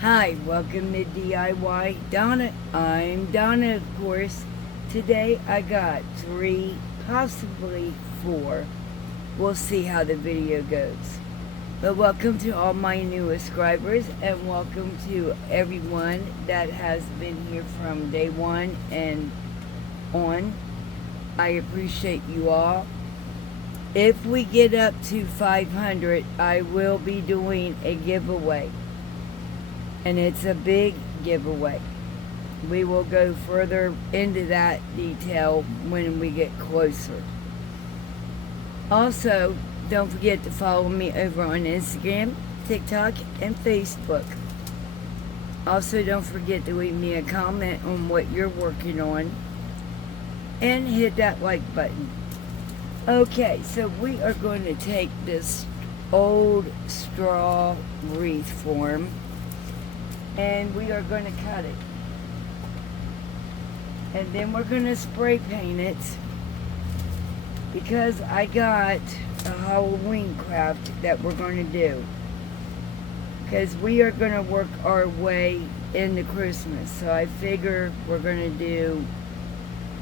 Hi, welcome to DIY Donna. I'm Donna, of course. Today I got 3, possibly 4. We'll see how the video goes. But welcome to all my new subscribers and welcome to everyone that has been here from day 1 and on. I appreciate you all. If we get up to 500, I will be doing a giveaway. And it's a big giveaway. We will go further into that detail when we get closer. Also, don't forget to follow me over on Instagram, TikTok, and Facebook. Also, don't forget to leave me a comment on what you're working on and hit that like button. Okay, so we are going to take this old straw wreath form and we are going to cut it, and then we're going to spray paint it because I got a Halloween craft that we're going to do, because we are going to work our way into Christmas. So I figure we're going to do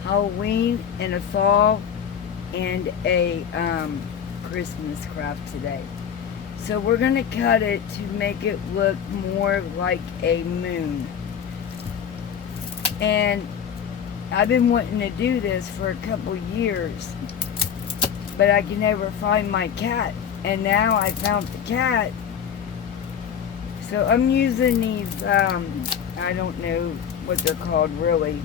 Halloween and a fall and a Christmas craft today. So we're going to cut it to make it look more like a moon. And I've been wanting to do this for a couple years, but I can never find my cat. And now I found the cat. So I'm using these, I don't know what they're called really,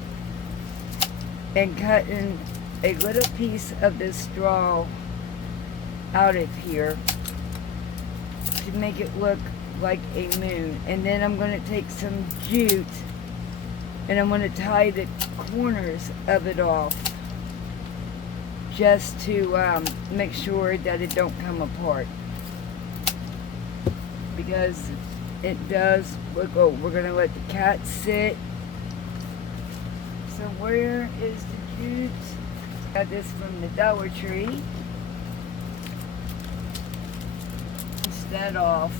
and cutting a little piece of this straw out of here to make it look like a moon. And then I'm going to take some jute and I'm going to tie the corners of it off just to make sure that it don't come apart, because it does look. Oh, we're going to let the cat sit. So where is the jute? Got this from the Dollar Tree. That off,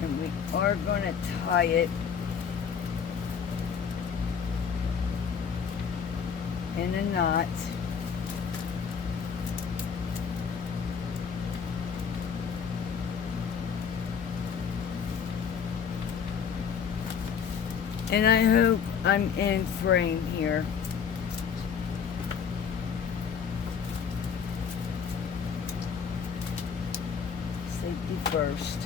and we are going to tie it in a knot. And I hope I'm in frame here. Safety first.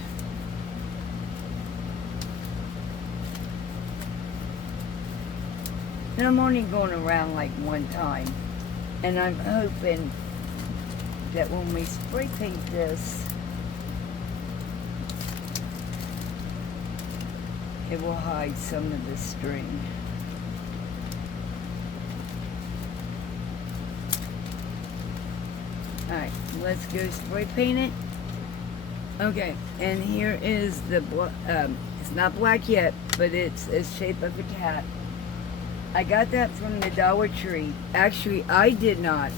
And I'm only going around like one time. And I'm hoping that when we spray paint this, it will hide some of the string. Alright, let's go spray paint it. Okay, and here is the, it's not black yet, but it's the shape of a cat. I got that from the Dollar Tree. Actually, I did not.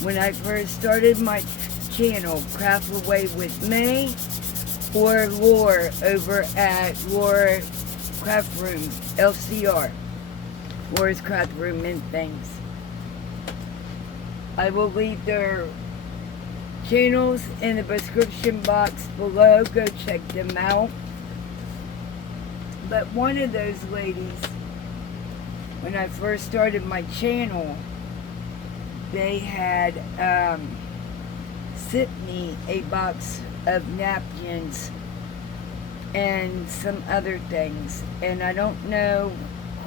When I first started my channel, Craft Away with May, or Lore over at Lore Craft Room, LCR, Lore's Craft Room and things. I will leave their channels in the description box below. Go check them out. But one of those ladies, when I first started my channel, they had sent me a box of napkins and some other things, and I don't know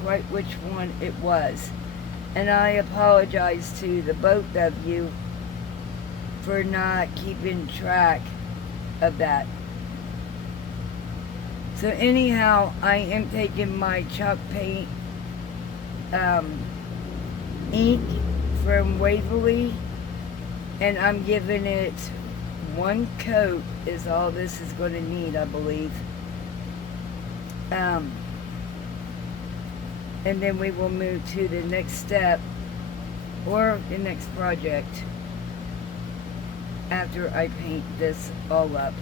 quite which one it was, and I apologize to the both of you for not keeping track of that. So anyhow, I am taking my chalk paint ink from Waverly, and I'm giving it one coat is all this is going to need, I believe. And then we will move to the next step or the next project after I paint this all up.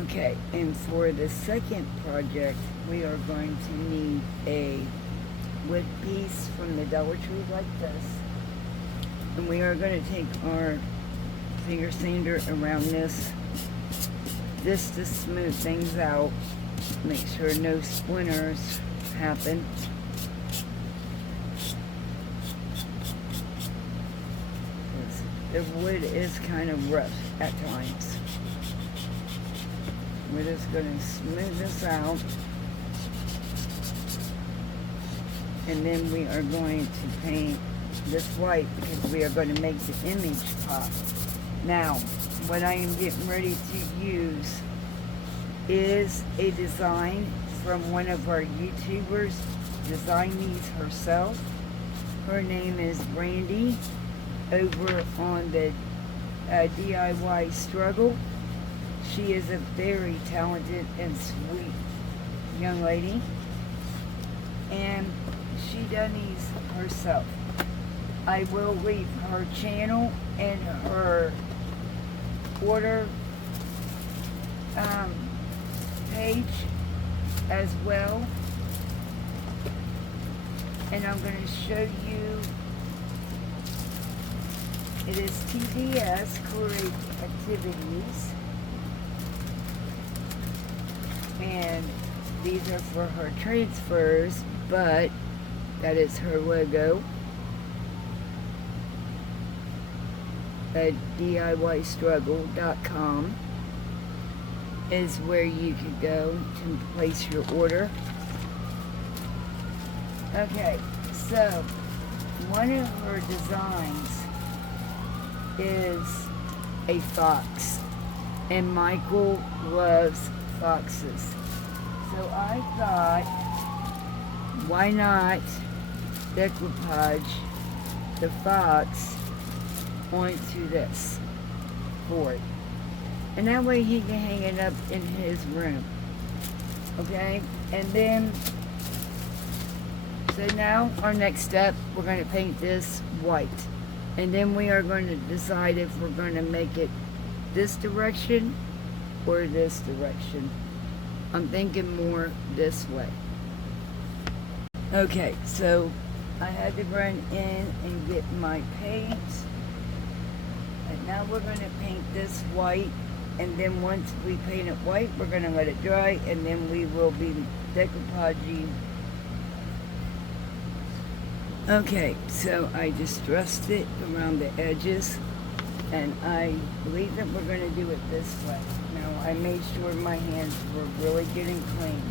Okay, and for the second project, we are going to need a wood piece from the Dollar Tree like this. And we are going to take our finger sander around this to smooth things out. Make sure no splinters happen. The wood is kind of rough at times. We're just going to smooth this out. And then we are going to paint this white because we are going to make the image pop. Now, what I am getting ready to use is a design from one of our YouTubers, designed these herself. Her name is Brandy over on the DIY Struggle. She is a very talented and sweet young lady, and she done these herself. I will leave her channel and her order page as well, and I'm going to show you. It is TDS Create Activities, and these are for her transfers, but that is her logo. At DIYstruggle.com is where you could go to place your order. Okay, so one of her designs is a fox, and Michael loves foxes. So I thought, why not decoupage the fox onto this board, and that way he can hang it up in his room. Okay, and then so now our next step, we're going to paint this white, and then we are going to decide if we're going to make it this direction or this direction. I'm thinking more this way. Okay, so I had to run in and get my paint. And now we're going to paint this white, and then once we paint it white, we're going to let it dry, and then we will be decoupaging. Okay, so I just dressed it around the edges, and I believe that we're going to do it this way. Now, I made sure my hands were really getting clean.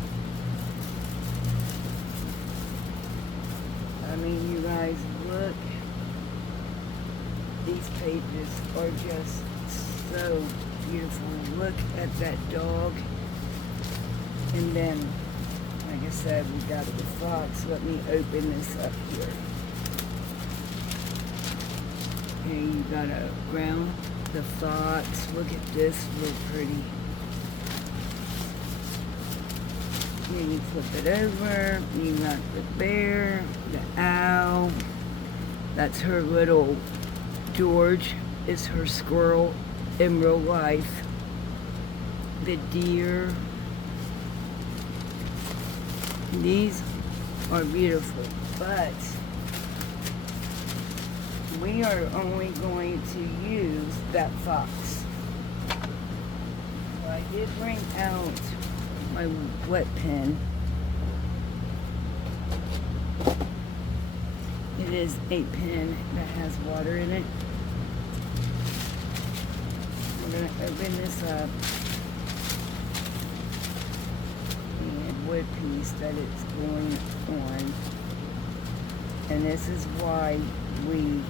I mean, you guys, look. These pages are just so beautiful. Look at that dog. And then, like I said, we got the fox. Let me open this up here. Here you got a ground, the fox. Look at this, real pretty. Then you flip it over. You got the bear, the owl. That's her little George is her squirrel in real life. The deer. These are beautiful, but we are only going to use that fox. So I did bring out my wet pen. It is a pen that has water in it. We're going to open this up. And wood piece that it's going on. And this is why we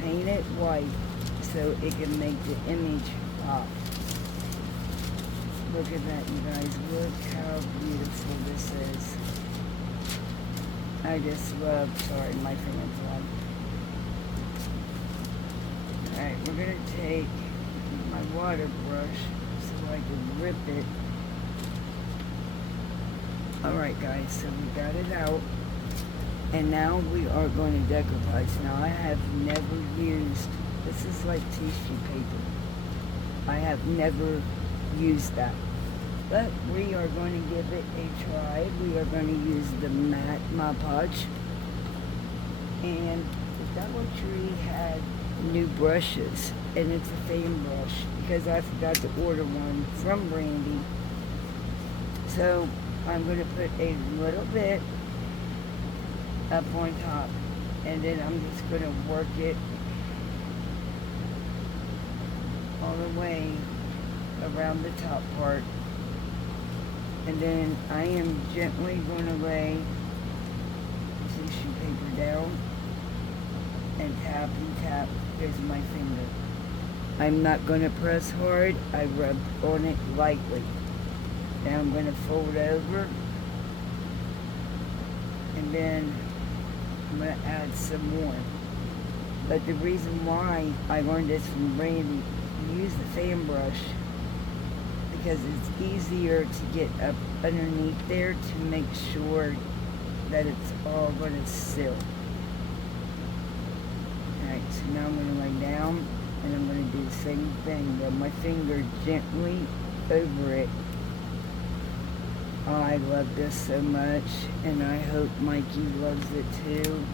paint it white, so it can make the image pop. Look at that, you guys. Look how beautiful this is. I just love, sorry, my finger's on. Alright, we're going to take my water brush so I can rip it. Alright guys, so we got it out. And now we are going to decoupage. Now I have never used, this is like tissue paper. I have never used that. but we are going to give it a try. We are going to use the matte Mod Podge. And the Dollar Tree had new brushes, and it's a fan brush because I forgot to order one from Brandy. So I'm going to put a little bit up on top, and then I'm just going to work it all the way around the top part, and then I am gently going to lay tissue paper down and tap and tap. There's my finger. I'm not going to press hard. I rub on it lightly. Now I'm going to fold over, and then I'm going to add some more. But the reason why I learned this from Brandy, use the fan brush because it's easier to get up underneath there to make sure that it's all going to seal. Alright, so now I'm going to lay down and I'm going to do the same thing. Rub my finger gently over it. Oh, I love this so much, and I hope Mikey loves it too.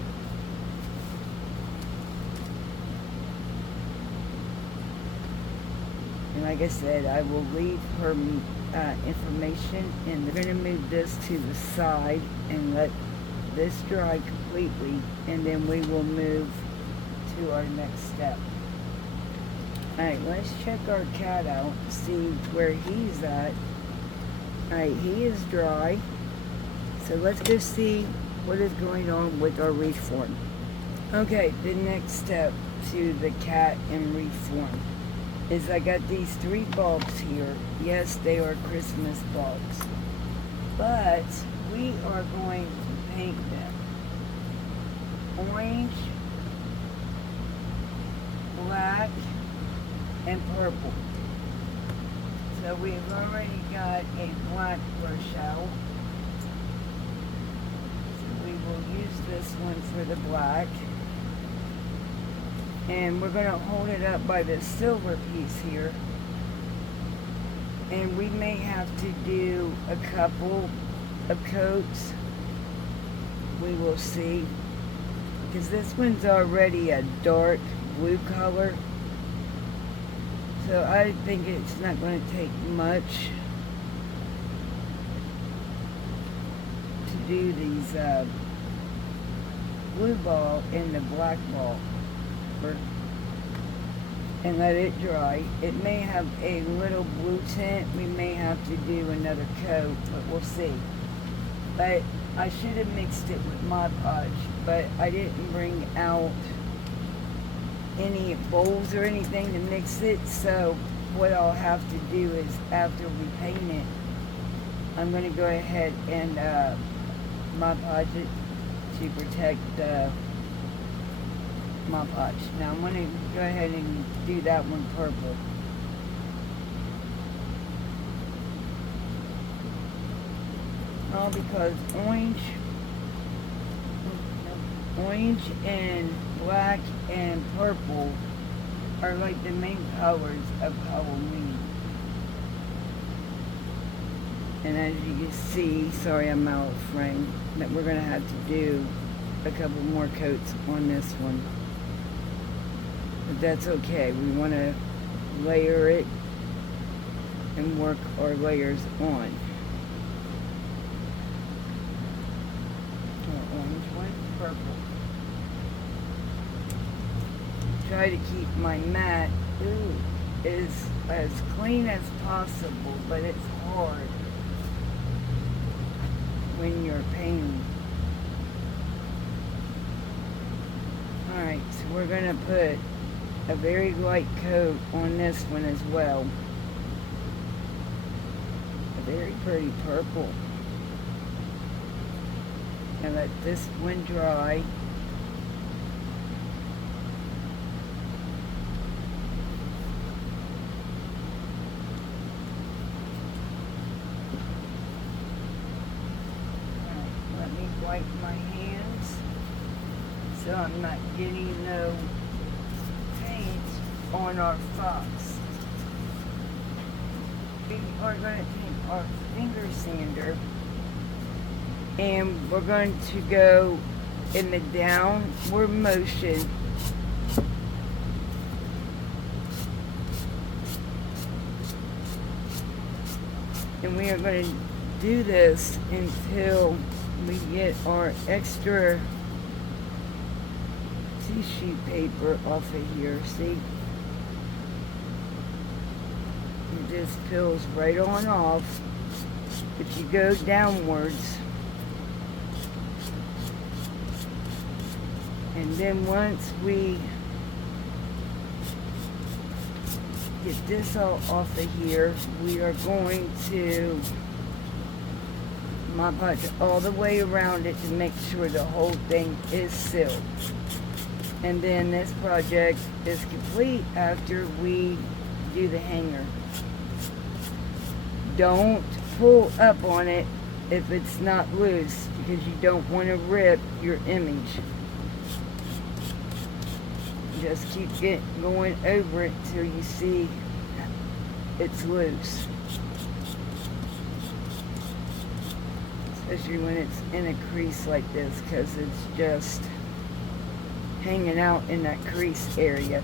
And like I said, I will leave her information, and we're going to move this to the side and let this dry completely, and then we will move to our next step. Alright, let's check our cat out, see where he's at. Alright, he is dry. So let's go see what is going on with our wreath form. Okay, the next step to the cat and wreath form is I got these 3 bulbs here. Yes, they are Christmas bulbs, but we are going to paint them orange, black, and purple. So we've already got a black brush out. So we will use this one for the black. And we're going to hold it up by the silver piece here. And we may have to do a couple of coats. We will see. Because this one's already a dark blue color. So I think it's not going to take much to do these blue ball and the black ball. And let it dry. It may have a little blue tint. We may have to do another coat, but we'll see. But I should have mixed it with Mod Podge, but I didn't bring out any bowls or anything to mix it. So what I'll have to do is after we paint it, I'm going to go ahead and Mod Podge it to protect the Mod Podge. Now I'm going to go ahead and do that one purple. All because orange and black and purple are like the main colors of Halloween. And as you can see, sorry I'm out of frame, that we're going to have to do a couple more coats on this one. But that's okay. We want to layer it and work our layers on. Orange one, purple. Try to keep my mat as clean as possible, but it's hard when you're painting. Alright, so we're going to put a very light coat on this one as well. A very pretty purple. And let this one dry. Let me wipe my hands so I'm not getting no paint on our fox. we are going to take our finger sander and we're going to go in the downward motion and we are going to do this until we get our extra tissue paper off of here. See? It just peels right on off. If you go downwards, and then once we get this all off of here, we are going to Mod Podge all the way around it to make sure the whole thing is sealed. And then this project is complete after we do the hanger. Don't pull up on it if it's not loose because you don't want to rip your image. Just keep going over it till you see it's loose. Especially when it's in a crease like this, because it's just hanging out in that crease area.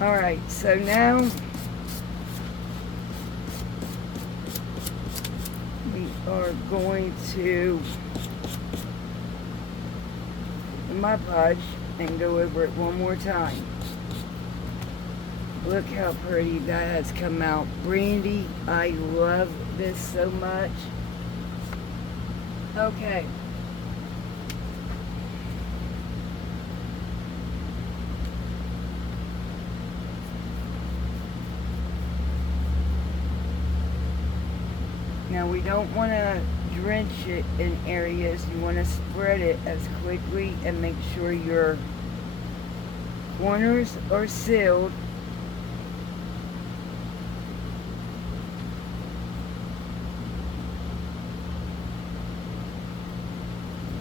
Alright, so now we are going to Mod Podge and go over it one more time. Look how pretty that has come out. Brandy, I love this so much. Okay. Now we don't want to drench it in areas. You want to spread it as quickly and make sure your corners are sealed.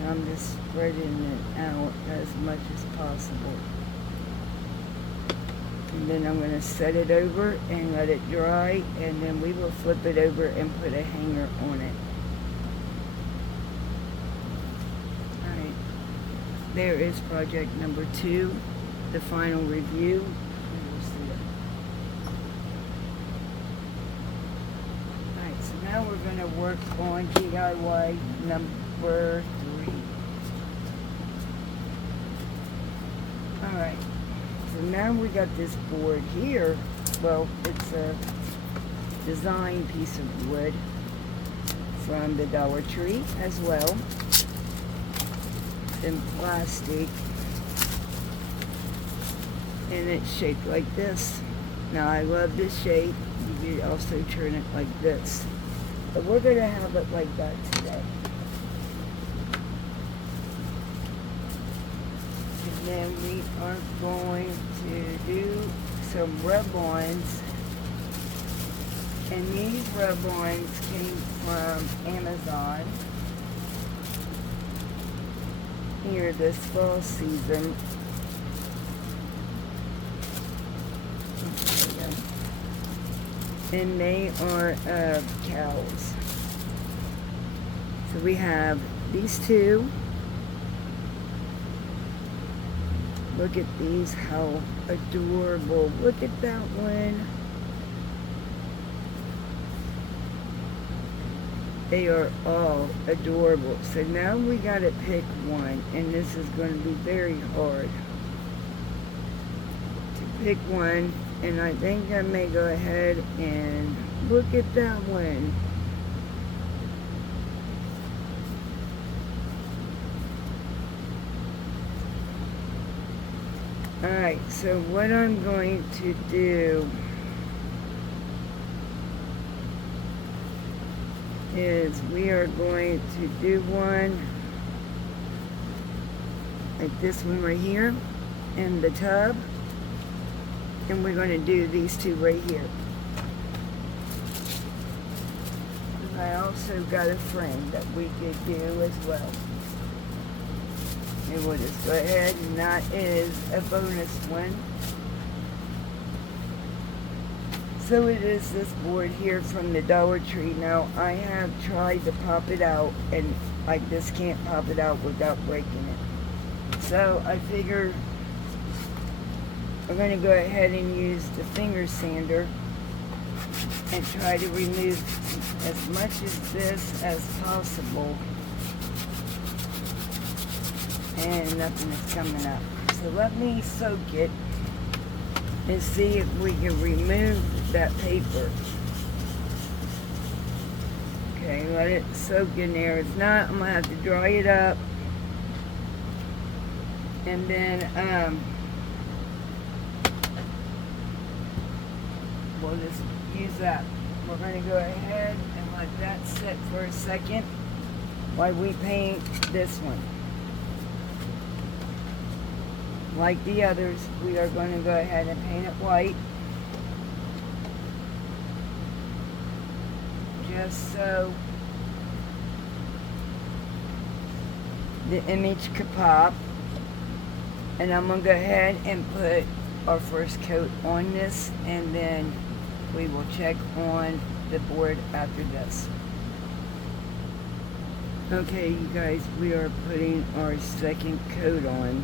I'm just spreading it out as much as possible. And then I'm going to set it over and let it dry, and then we will flip it over and put a hanger on it. Alright, there is project number 2, the final review. Alright, so now we're going to work on DIY number 3. Alright. So now we got this board here. Well, it's a design piece of wood from the Dollar Tree as well. In plastic. And it's shaped like this. Now I love this shape. You can also turn it like this. But we're going to have it like that today. And then we are going to do some rub-ons. And these rub-ons came from Amazon. Here this fall season. And they are cows. So we have these two. Look at these, how adorable. Look at that one. They are all adorable. So now we gotta pick one, and this is going to be very hard to pick one. And I think I may go ahead and look at that one. Alright, so what I'm going to do is we are going to do one like this one right here in the tub. And we're going to do these two right here. I also got a frame that we could do as well. And we'll just go ahead, and that is a bonus one. So it is this board here from the Dollar Tree. Now I have tried to pop it out, and I just can't pop it out without breaking it. So I figure we're going to go ahead and use the finger sander and try to remove as much of this as possible. And nothing is coming up. So let me soak it and see if we can remove that paper. Okay, let it soak in there. If not, I'm going to have to dry it up. And then, we'll just use that. We're going to go ahead and let that sit for a second while we paint this one. Like the others, we are going to go ahead and paint it white. Just so the image could pop. And I'm going to go ahead and put our first coat on this, and then we will check on the board after this. Okay, you guys, we are putting our second coat on.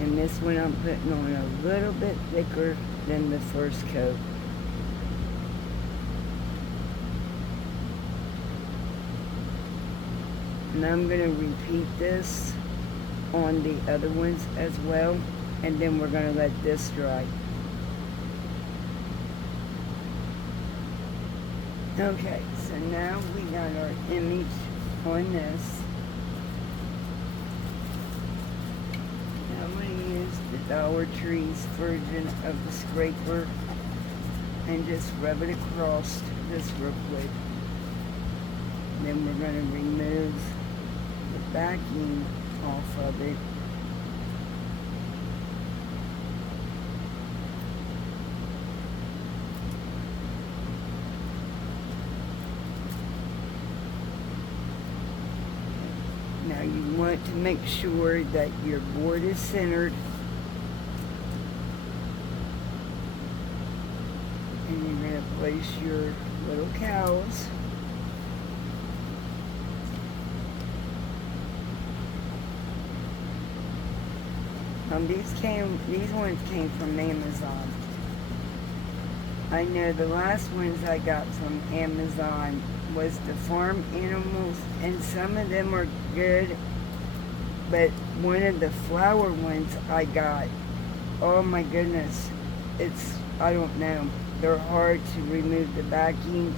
And this one I'm putting on a little bit thicker than the first coat. And I'm going to repeat this on the other ones as well. And then we're going to let this dry. Okay, so now we got our image on this. Now I'm going to use the Dollar Tree's version of the scraper and just rub it across this real quick. Then we're going to remove the backing off of it. Now you want to make sure that your board is centered. And you're going to place your little cows. These ones came from Amazon. I know the last ones I got from Amazon was the farm animals, and some of them are good, but one of the flower ones I got, oh my goodness, I don't know, they're hard to remove the backing,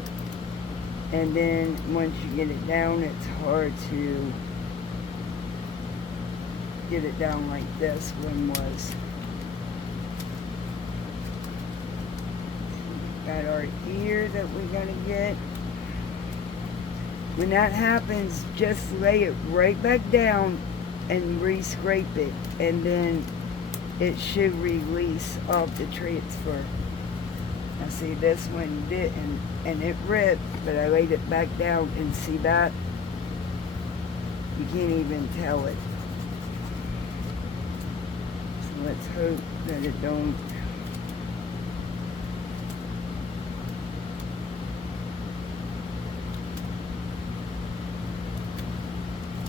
and then once you get it down, it's hard to get it down like this one was. Got our ear that we're going to get. When that happens, just lay it right back down and re-scrape it, and then it should release off the transfer. Now see, this one didn't, and it ripped, but I laid it back down, and see that? You can't even tell it. So let's hope that it don't.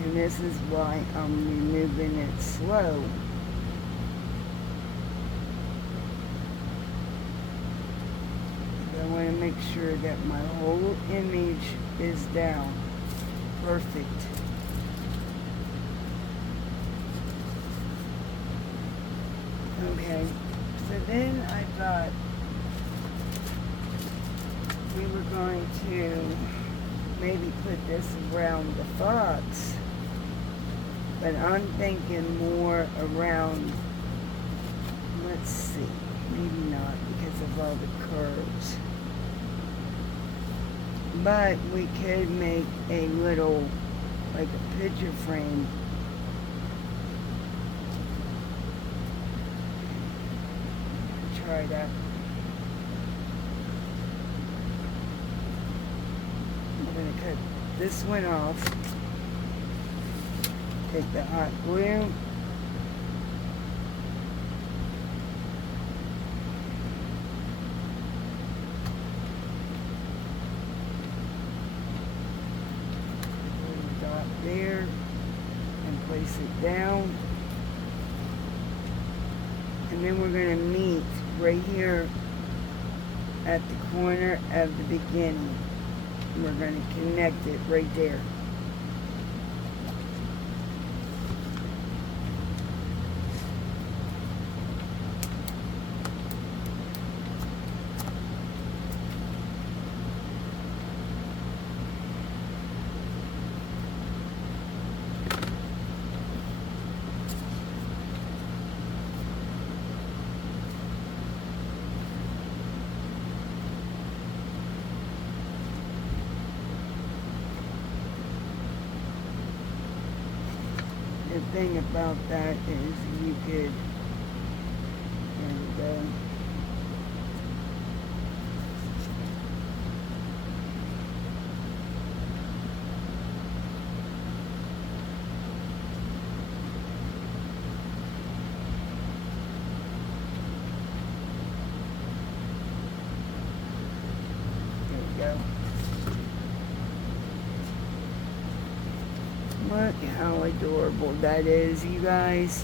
And this is why I'm removing it slow. So I want to make sure that my whole image is down. Perfect. Okay, so then I thought we were going to maybe put this around the fox. But I'm thinking more around, let's see, maybe not because of all the curves. But we could make a little, like a picture frame. Try that. I'm going to cut this one off. Take the hot glue. Dot there and place it down. And then we're going to meet right here at the corner of the beginning. We're going to connect it right there. The thing about that is you could, and there we go. Look how adorable that is, you guys.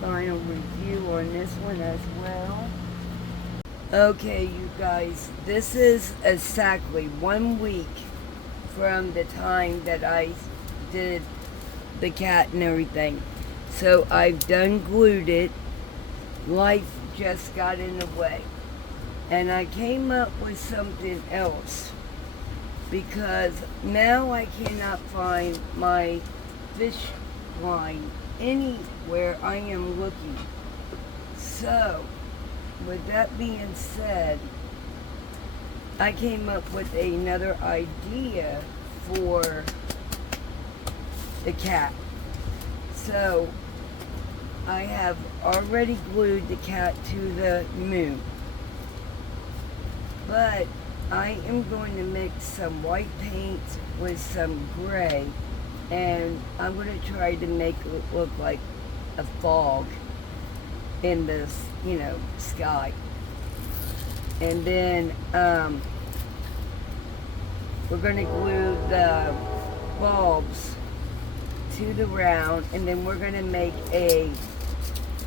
Final review on this one as well. Okay, you guys, this is exactly 1 week from the time that I did the cat and everything. So I've done glued it. Life just got in the way. And I came up with something else, because now I cannot find my fish line anywhere I am looking. So, with that being said, I came up with another idea for the cat. So, I have already glued the cat to the moon. But I am going to mix some white paint with some gray, and I'm going to try to make it look like a fog in this, sky. And then we're going to glue the bulbs to the round, and then we're going to make a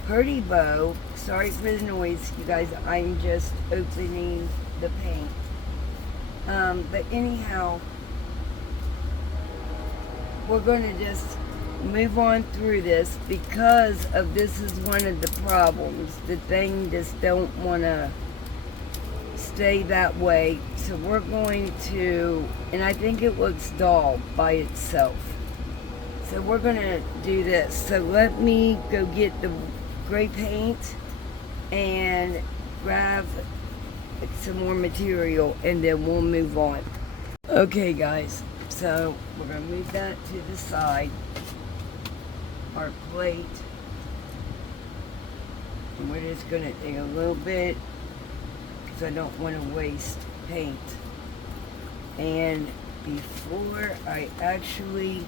pretty bow. Sorry for the noise, you guys, I'm just opening the paint. But anyhow, we're going to just move on through this, because of this is one of the problems. The thing just don't want to stay that way. So we're going to, and I think it looks dull by itself. So we're going to do this. So let me go get the gray paint and grab some more material, and then we'll move on. Okay guys, so we're going to move that to the side, our plate, and we're just going to take a little bit, because I don't want to waste paint. And before I actually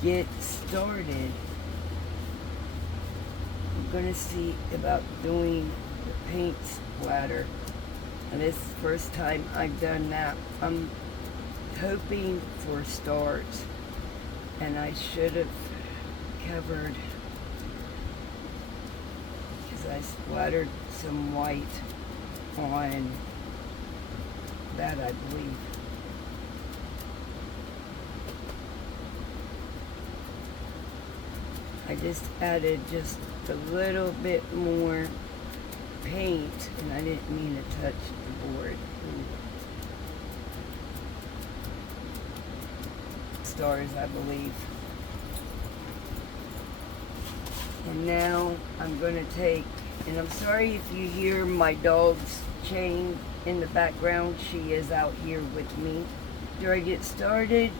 get started, I'm going to see about doing the paint splatter. And this is the first time I've done that. I'm hoping for stars, and I should have covered, because I splattered some white on that, I believe. I just added just a little bit more paint, and I didn't mean to touch the board. Stars, I believe. And now I'm going to take, and I'm sorry if you hear my dog's chain in the background. She is out here with me. After I get started,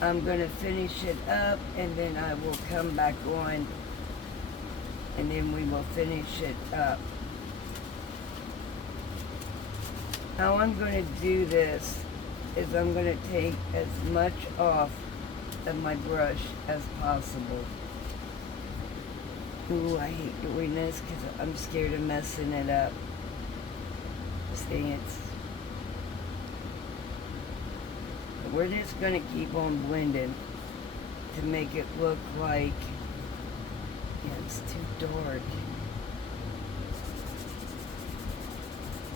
I'm going to finish it up, and then I will come back on, and then we will finish it up. How I'm going to do this is I'm going to take as much off of my brush as possible. Ooh, I hate doing this because I'm scared of messing it up. See, we're just going to keep on blending to make it look like, yeah, it's too dark.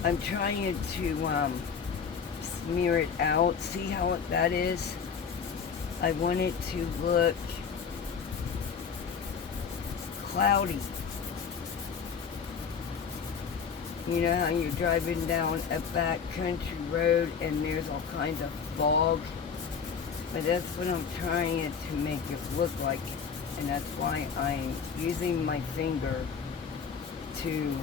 I'm trying to smear it out. See how that is? I want it to look cloudy. You know how you're driving down a back country road and there's all kinds of fog? But that's what I'm trying to make it look like. And that's why I'm using my finger to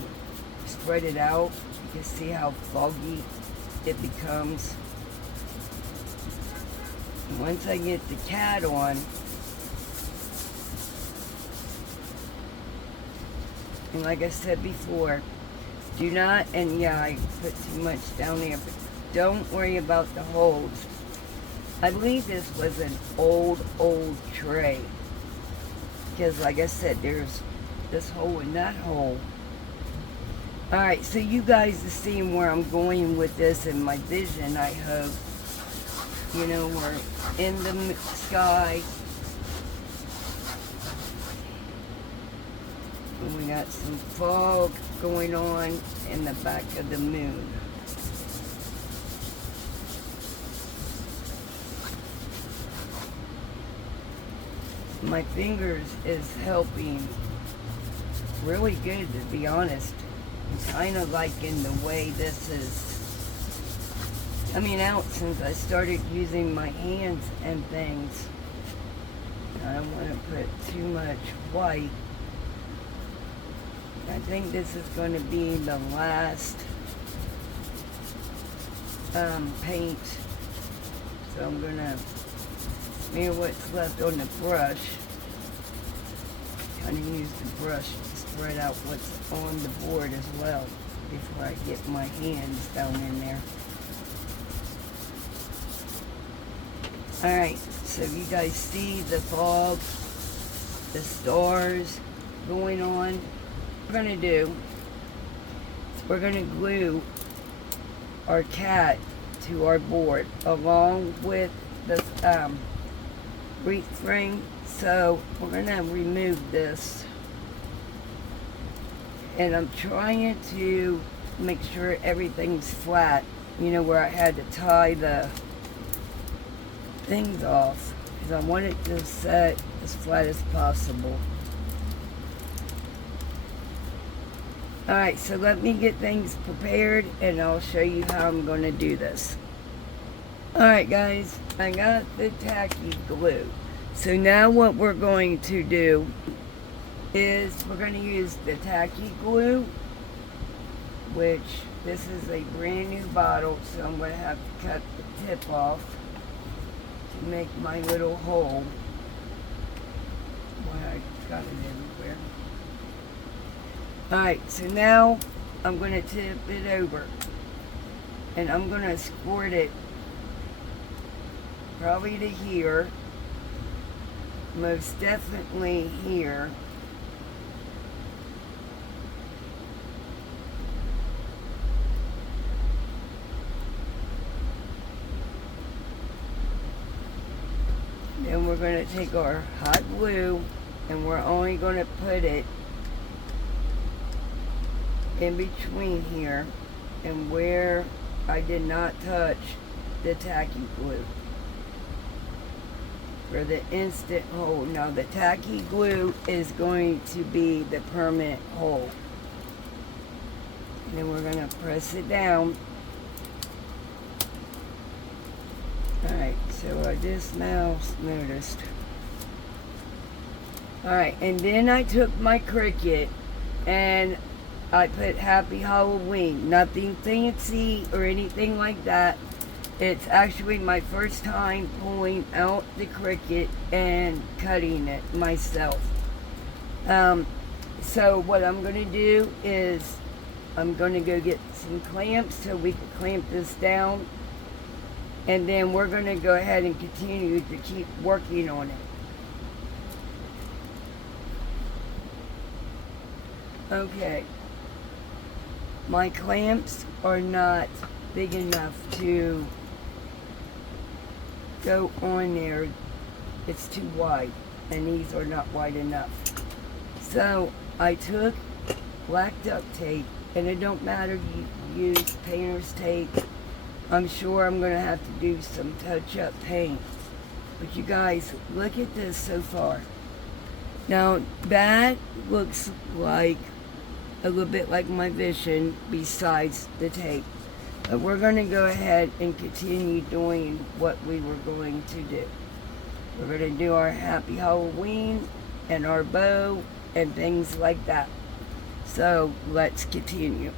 spread it out. You can see how foggy it becomes. And once I get the cat on, and like I said before, do not, and yeah, I put too much down there, but don't worry about the holes. I believe this was an old tray. Because like I said, there's this hole and that hole. Alright, so you guys are seeing where I'm going with this in my vision, I hope. You know, we're in the sky. And we got some fog going on in the back of the moon. My fingers is helping really good, to be honest. I'm kind of liking the way this is coming out since I started using my hands and things. I don't want to put too much white. I think this is going to be the last paint. So I'm going to smear what's left on the brush. Kind of use the brush to spread out what's on the board as well before I get my hands down in there. Alright, so you guys see the fog, the stars going on. What we're going to do is we're going to glue our cat to our board along with the wreath ring. So we're going to remove this, and I'm trying to make sure everything's flat, you know, where I had to tie the things off, because I want it to set as flat as possible. Alright, so let me get things prepared and I'll show you how I'm going to do this. Alright guys, I got the tacky glue. So now what we're going to do is we're going to use the tacky glue, which this is a brand new bottle, so I'm going to have to cut the tip off to make my little hole. Boy, I got it everywhere. Alright, so now I'm going to tip it over and I'm going to squirt it probably to here, most definitely here. Then we're going to take our hot glue and we're only going to put it in between here and where I did not touch the tacky glue for the instant hole. Now the tacky glue is going to be the permanent hole. And then we're going to press it down. Alright, so I just now noticed. Alright, and then I took my Cricut and I put Happy Halloween. Nothing fancy or anything like that. It's actually my first time pulling out the Cricut and cutting it myself. So what I'm going to do is I'm going to go get some clamps so we can clamp this down. And then we're going to go ahead and continue to keep working on it. Okay. My clamps are not big enough to go on there. It's too wide, and these are not wide enough. So I took black duct tape, and it don't matter you use painter's tape. I'm sure I'm going to have to do some touch-up paint. But you guys, look at this so far. Now, that looks like a little bit like my vision besides the tape. But we're going to go ahead and continue doing what we were going to do. We're going to do our Happy Halloween and our bow and things like that. So, let's continue.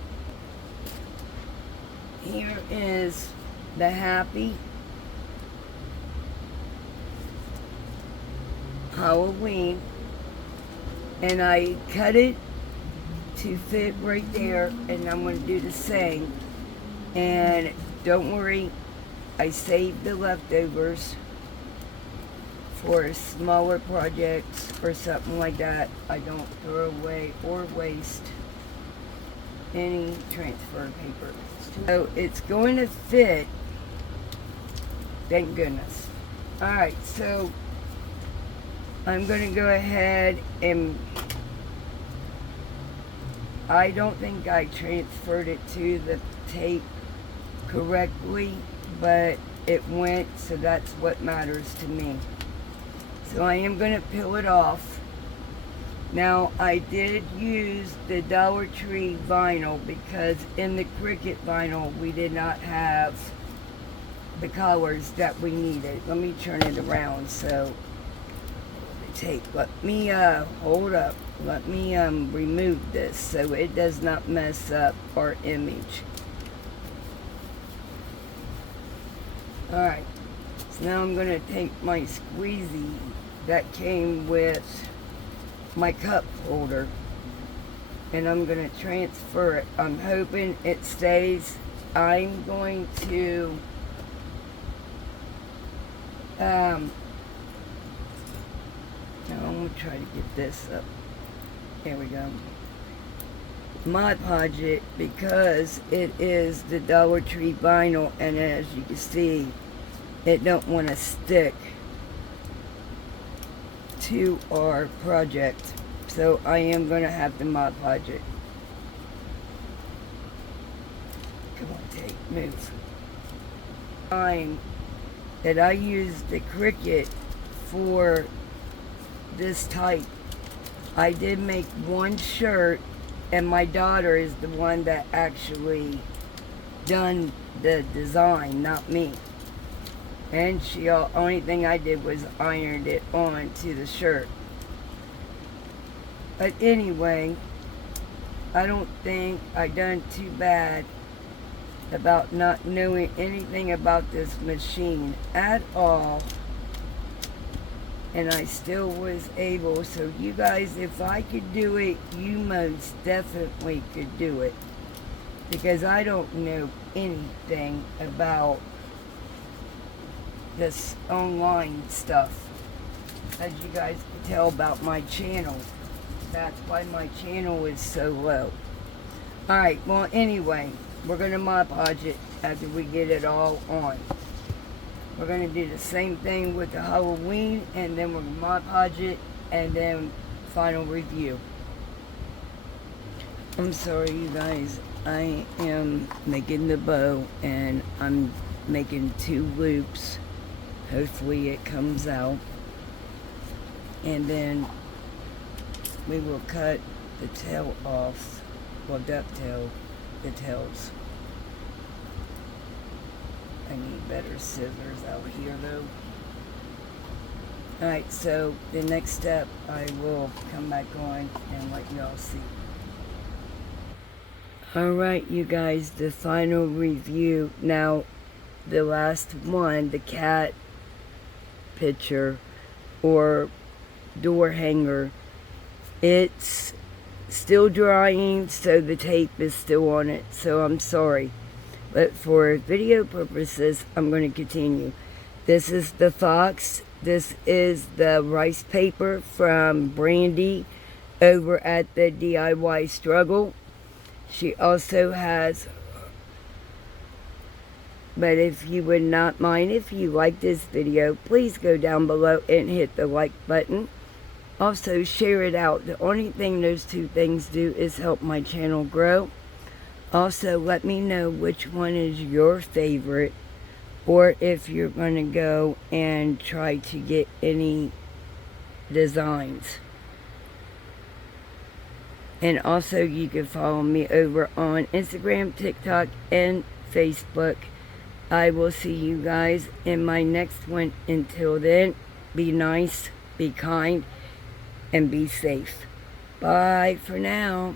Here is the Happy Halloween, and I cut it to fit right there, and I'm going to do the same. And don't worry, I saved the leftovers for smaller projects or something like that. I don't throw away or waste any transfer paper. So it's going to fit, thank goodness. Alright, so I'm going to go ahead and I don't think I transferred it to the tape correctly, but it went, so that's what matters to me. So I am going to peel it off. Now, I did use the Dollar Tree vinyl because in the Cricut vinyl we did not have the colors that we needed. Let me turn it around so the tape. Let me hold up. Let me remove this so it does not mess up our image. Alright, so now I'm going to take my squeezy that came with my cup holder and I'm going to transfer it. I'm hoping it stays. I'm going to now I'm going to try to get this up. There we go. Mod Podge it because it is the Dollar Tree vinyl, and as you can see, it don't want to stick to our project. So I am going to have to Mod Podge it. Come on, tape, move. Time that I used the Cricut for this type. I did make one shirt, and my daughter is the one that actually done the design, not me. And she, only thing I did was ironed it on to the shirt. But anyway, I don't think I done too bad about not knowing anything about this machine at all. And I still was able, so you guys, if I could do it, you most definitely could do it. Because I don't know anything about this online stuff. As you guys can tell about my channel. That's why my channel is so low. Alright, well anyway, we're going to Mod Podge it after we get it all on. We're going to do the same thing with the Halloween, and then we're going to Mod Podge it, and then final review. I'm sorry you guys, I am making the bow, and I'm making 2 loops. Hopefully it comes out. And then we will cut the tail off, well, ducktail, the tails. I need better scissors out here though. Alright, so the next step I will come back on and let y'all see. Alright you guys, the final review. Now the last one, the cat picture or door hanger, it's still drying, so the tape is still on it, so I'm sorry. but for video purposes, I'm going to continue. This is the fox. This is the rice paper from Brandy over at the DIY Struggle. She also has, but if you would not mind, if you like this video, please go down below and hit the like button. Also, share it out. The only thing those two things do is help my channel grow. Also, let me know which one is your favorite, or if you're going to go and try to get any designs. And also, you can follow me over on Instagram, TikTok, and Facebook. I will see you guys in my next one. Until then, be nice, be kind, and be safe. Bye for now.